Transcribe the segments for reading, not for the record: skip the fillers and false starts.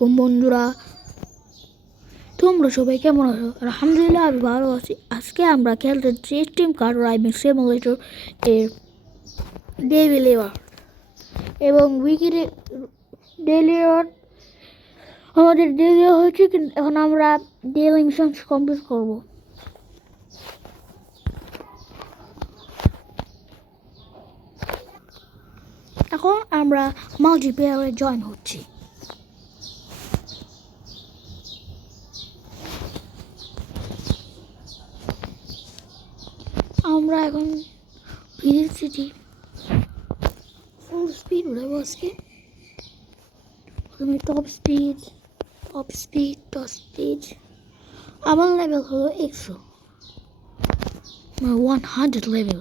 আলাইকুম বন্ধুরা, তোমরা সবাই কেমন আছো? আলহামদুলিল্লাহ আমি ভালো আছি। আজকে আমরা খেলতে এক্সট্রিম কার ড্রাইভিং সিমুলেটর এর ডেইলি লেবার এবং উইকেটে ডেইলি আমাদের ডেইলি হয়েছে, কিন্তু এখন আমরা ডেইলি মিশন কমপ্লিট করব। এখন আমরা মাল্টিপ্লেয়ারে জয়েন হচ্ছি। আমরা এখন ভিজিট সিটি ফুল স্পিড উঠাবো আজকে। প্রথমে টপ স্পিড আমার লেভেল হলো 100, 100 লেভেল।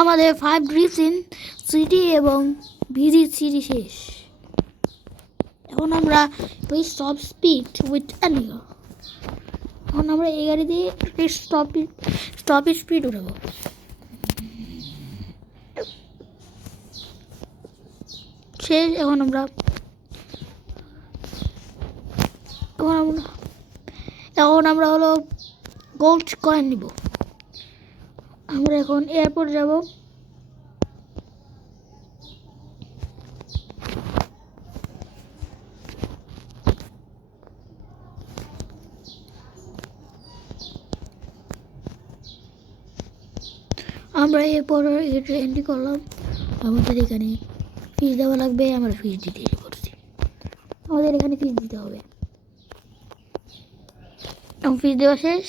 আমাদের 5 ড্রিপস ইন সিটি এবং ভিজিট সিটি শেষ। এখন আমরা স্টপ স্পিড উইথ অ্যানিও। এখন আমরা এই গাড়ি দিয়ে স্টপ স্পিড উঠাবো। শেষ। এখন আমরা হলো গোল্ড কয়েন নিব। আমরা এখন এয়ারপোর্ট যাব। আমরা এরপর এন্ট্রি করলাম। আমাদের এখানে ফিস দেওয়া লাগবে, আমরা ফিস দিতে করছি। আমাদের এখানে ফিস দিতে হবে। এবং ফিস দেওয়া শেষ,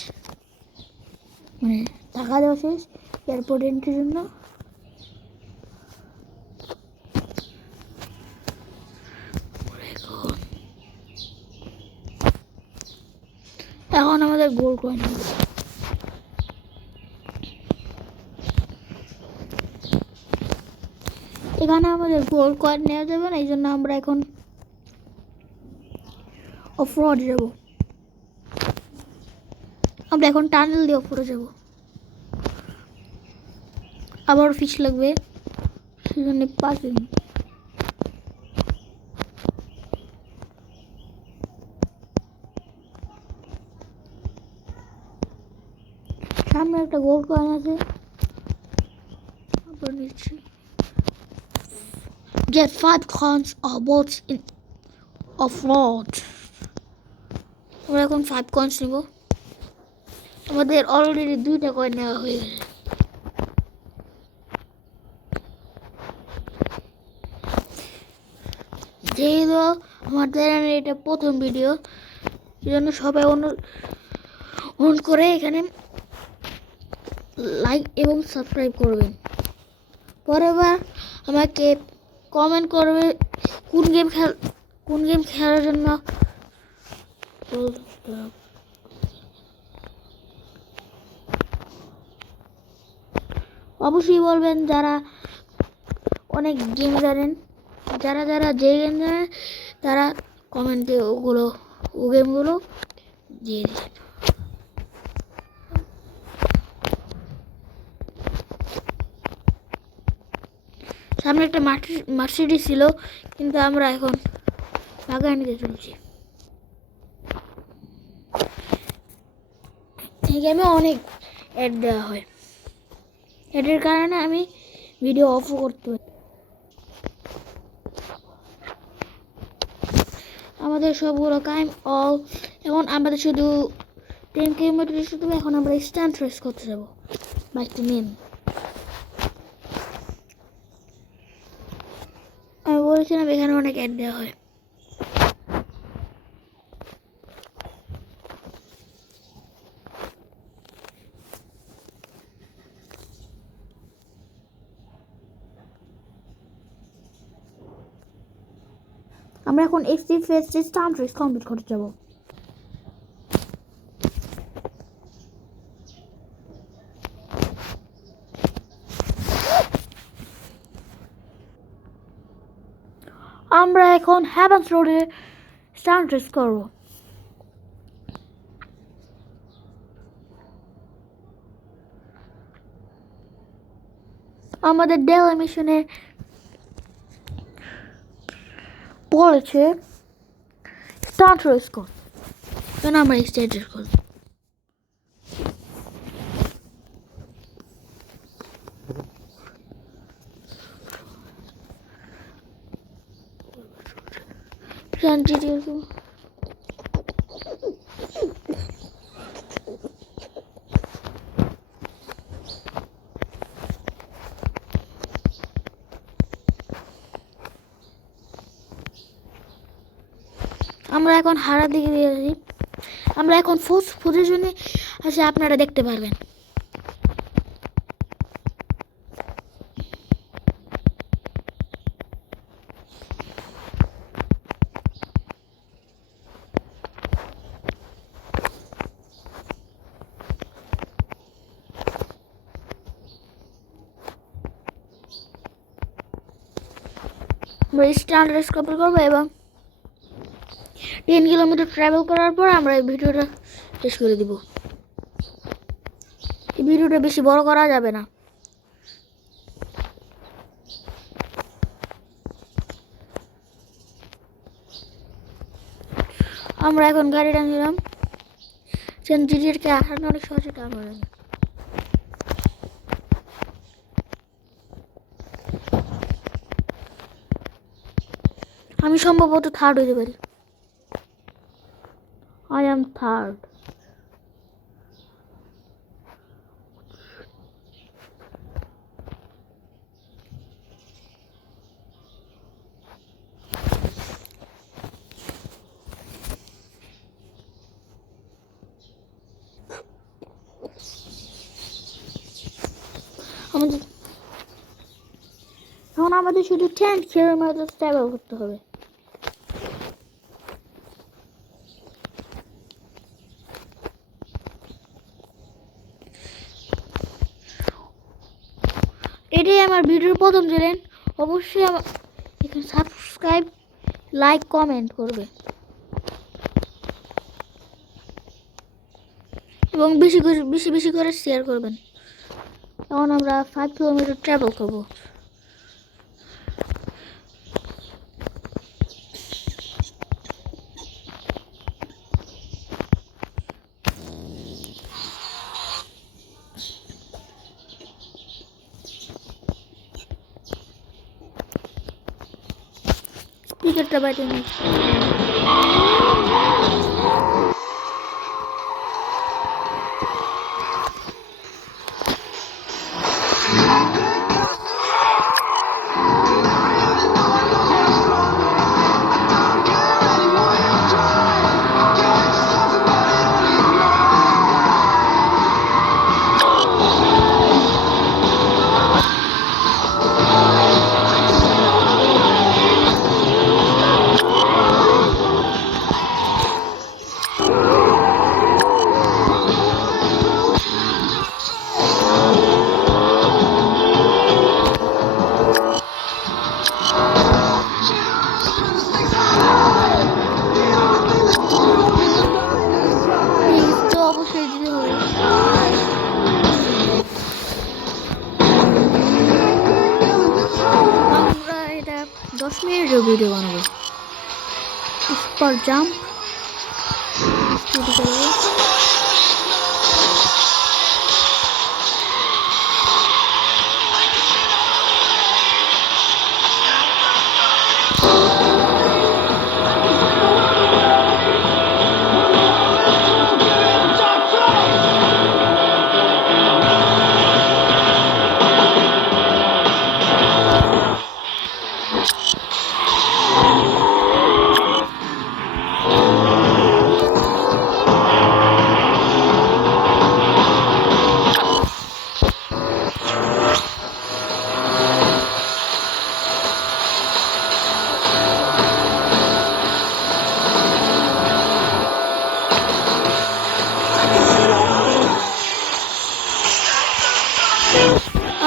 মানে টাকা দেওয়া শেষ এয়ারপোর্ট এন্ট্রির জন্য। এখন আমাদের গোল্ড কয়েন হবে। এখানে আমাদের গোল্ড কয়েন নেওয়া যাবে না, এই জন্য আমরা এখন অফ রোড যাব। আমরা এখন টানেল দিয়ে অফরোডে যাব। আবার ফিস লাগবে, সেজন্য পার্কিং। সামনে একটা গোল্ড কয়েন আছে, আবার নিচ্ছি। Get 5 coins or boats in off-road. আমরা এখন 5 কয়েন্স নেব। আমাদের অলরেডি 2টা কয়েন নেওয়া হয়ে গেছে। যেহেতু আমাদের এটা প্রথম ভিডিও, সেজন্য সবাই অন করে এখানে লাইক এবং সাবস্ক্রাইব করবেন। পরের বার আমাকে কমেন্ট করবে কোন গেম খেলার জন্য অবশ্যই বলবেন। যারা অনেক গেম জানেন, যারা যে গেম জানেন, তারা কমেন্টে ও গেমগুলো দিয়ে দিন। সামনে একটা মার্সিডিজ ছিল, কিন্তু আমরা এখন বাগানিতে চলছি। এই গেমে অনেক অ্যাড দেওয়া হয়, অ্যাডের কারণে আমি ভিডিও অফও করতে পারি। আমাদের সবগুলো কাইম অল। এখন আমাদের শুধু 10 কিলোমিটার শুধু। এখন আমরা স্ট্যান্ড রেস করতে যাবো। বাইকটা নিন। আমি বলেছিলাম এখানে অনেক অ্যাড দেওয়া হয়। আমরা এখন এক্সট্রিম ফেস্টে স্ট্যান্ড রেস কমপ্লিট করতে যাবো। আমরা এখন হ্যাভেন্স রোডে সানরাইজ করব। আমাদের ডেলি মিশনে বলেছে সানরাইজ কর, কেন আমরা স্টার্ট করব। আমরা এখন হারা দিকে দিয়েছি। আমরা এখন ফোর্স পজিশনে আছে, আপনারা দেখতে পারবেন। আমরা স্ট্যান্ডার্ড কভার করবো এবং 10 কিলোমিটার ট্রাভেল করার পর আমরা এই ভিডিওটা শেষ করে দিব। এই ভিডিওটা বেশি বড় করা যাবে না। আমরা এখন গাড়িটা নিলাম, জিডিরকে আসানো অনেক সহজে আমরা আমি সম্ভবত থার্ড হইতে পারি। I am third. এখন আমাদের শুধু 10 কিলোমিটার ট্রাভেল করতে হবে। এটাই আমার ভিডিওর প্রথম চ্যানেল, অবশ্যই এখানে সাবস্ক্রাইব, লাইক, কমেন্ট করবে এবং বেশি করে শেয়ার করবেন। এখন আমরা 5 কিলোমিটার ট্রাভেল করবো। টিকিটটা বাইরে নেই। আমরা এটা 10 মিনিটের ভিডিও বানাবো। জাম্প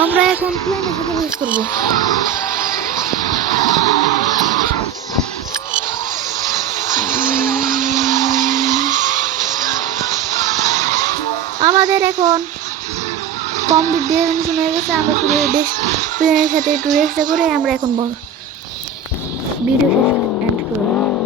আমরা এখন প্লেনের সাথে রেস করবো। আমাদের এখন কমপ্লিট ডেস্টিনেশন হয়ে গেছে। আমরা পুরো ফ্রেন্ডের সাথে একটু রেস্ট করে আমরা এখন ভিডিও শেষ এন্ড করব।